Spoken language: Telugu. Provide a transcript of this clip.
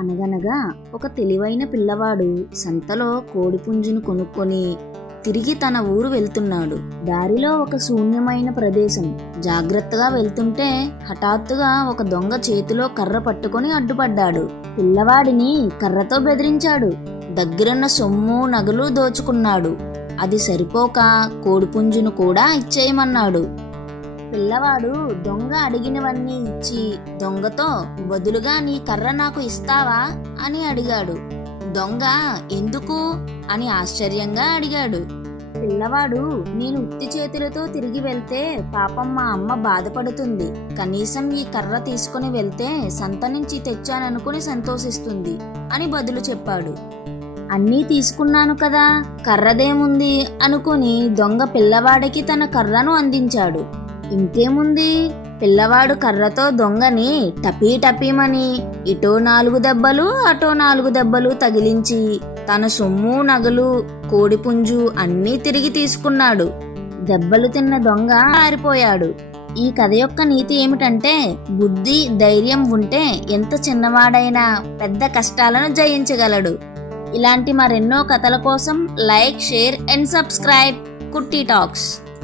అనగనగా ఒక తెలివైన పిల్లవాడు సంతలో కోడిపుంజును కొనుక్కొని తిరిగి తన ఊరు వెళ్తున్నాడు. దారిలో ఒక శూన్యమైన ప్రదేశం. జాగ్రత్తగా వెళ్తుంటే హఠాత్తుగా ఒక దొంగ చేతిలో కర్ర పట్టుకొని అడ్డుపడ్డాడు. పిల్లవాడిని కర్రతో బెదిరించాడు. దగ్గరున్న సొమ్ము నగలు దోచుకున్నాడు. అది సరిపోక కోడిపుంజును కూడా ఇచ్చేయమన్నాడు. పిల్లవాడు దొంగ అడిగినవన్నీ ఇచ్చి దొంగతో బదులుగా నీ కర్ర నాకు ఇస్తావా అని అడిగాడు. దొంగ ఎందుకు అని ఆశ్చర్యంగా అడిగాడు. పిల్లవాడు నేను ఉత్తి చేతులతో తిరిగి వెళ్తే పాపం మా అమ్మ బాధపడుతుంది. కనీసం ఈ కర్ర తీసుకుని వెళ్తే సంత నుంచి తెచ్చాననుకుని సంతోషిస్తుంది అని బదులు చెప్పాడు. అన్నీ తీసుకున్నాను కదా, కర్రదేముంది అనుకుని దొంగ పిల్లవాడికి తన కర్రను అందించాడు. ఇంకేముంది, పిల్లవాడు కర్రతో దొంగని టపీ టపీమని ఇటో 4 దెబ్బలు అటో 4 దెబ్బలు తగిలించి తన సొమ్ము నగలు కోడిపుంజు అన్నీ తిరిగి తీసుకున్నాడు. దెబ్బలు తిన్న దొంగ పారిపోయాడు. ఈ కథ యొక్క నీతి ఏమిటంటే బుద్ధి ధైర్యం ఉంటే ఎంత చిన్నవాడైనా పెద్ద కష్టాలను జయించగలడు. ఇలాంటి మరెన్నో కథల కోసం లైక్, షేర్ అండ్ సబ్స్క్రైబ్ కుట్టి టాక్స్.